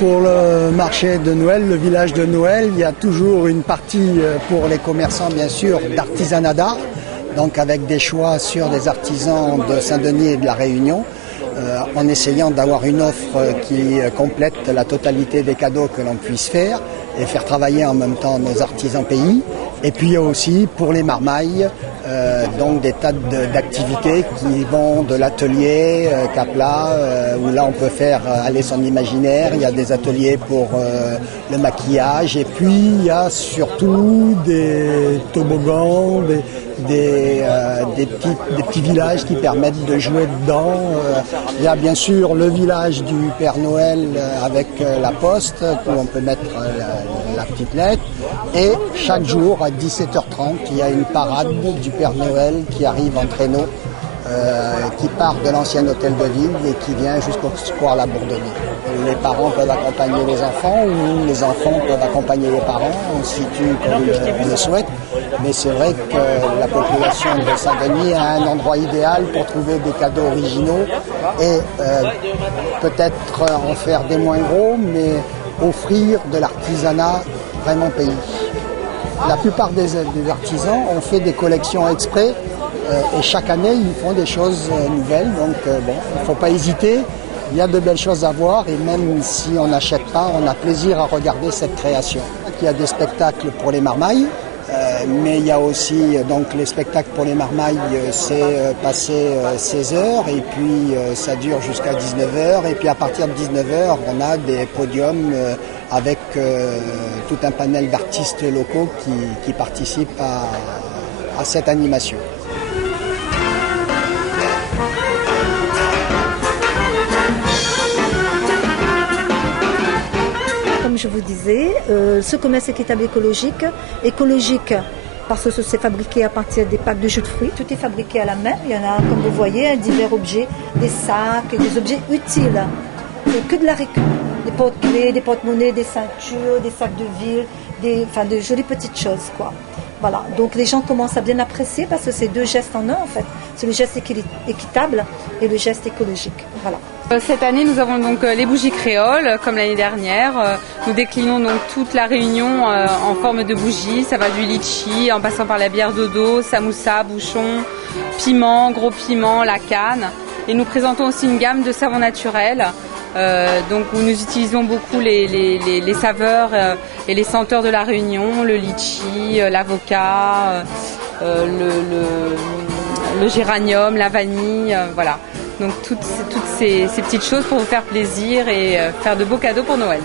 Pour le marché de Noël, le village de Noël, il y a toujours une partie pour les commerçants, bien sûr, d'artisanat d'art, donc avec des choix sur des artisans de Saint-Denis et de la Réunion, en essayant d'avoir une offre qui complète la totalité des cadeaux que l'on puisse faire et faire travailler en même temps nos artisans pays. Et puis il y a aussi pour les marmailles, donc des tas d'activités qui vont de l'atelier Capla, où là on peut faire aller son imaginaire. Il y a des ateliers pour le maquillage et puis il y a surtout des toboggans, des petits villages qui permettent de jouer dedans. Il y a bien sûr le village du Père Noël avec la poste où on peut mettre la petite lettre. Et chaque jour à 17h30, il y a une parade du Père Noël qui arrive en traîneau, qui part de l'ancien hôtel de ville et qui vient jusqu'au square La Bourdonnais. Les parents peuvent accompagner les enfants ou les enfants peuvent accompagner les parents, on se situe comme on le souhaite. Mais c'est vrai que la population de Saint-Denis a un endroit idéal pour trouver des cadeaux originaux et peut-être en faire des moins gros, mais offrir de l'artisanat vraiment pays. La plupart des artisans ont fait des collections exprès et chaque année ils font des choses nouvelles, donc bon, il ne faut pas hésiter. Il y a de belles choses à voir et même si on n'achète pas, on a plaisir à regarder cette création. Il y a des spectacles pour les marmailles, mais il y a aussi donc les spectacles pour les marmailles, c'est passé 16h et puis ça dure jusqu'à 19h et puis à partir de 19h on a des podiums avec tout un panel d'artistes locaux qui participent à cette animation. Comme je vous disais, ce commerce équitable écologique parce que c'est fabriqué à partir des packs de jus de fruits. Tout est fabriqué à la main. Il y en a, comme vous voyez, divers objets, des sacs, des objets utiles. Et que de la récup. Des porte-clés, des porte-monnaies, des ceintures, des sacs de ville, de jolies petites choses, quoi. Voilà. Donc les gens commencent à bien apprécier parce que c'est deux gestes en un, en fait. C'est le geste équitable et le geste écologique. Voilà. Cette année, nous avons donc les bougies créoles, comme l'année dernière. Nous déclinons donc toute la Réunion en forme de bougies. Ça va du litchi, en passant par la bière dodo, samoussa, bouchon, piment, gros piment, la canne. Et nous présentons aussi une gamme de savons naturels. Donc où nous utilisons beaucoup les saveurs et les senteurs de la Réunion, le litchi, l'avocat, le géranium, la vanille, voilà. Donc toutes ces petites choses pour vous faire plaisir et faire de beaux cadeaux pour Noël.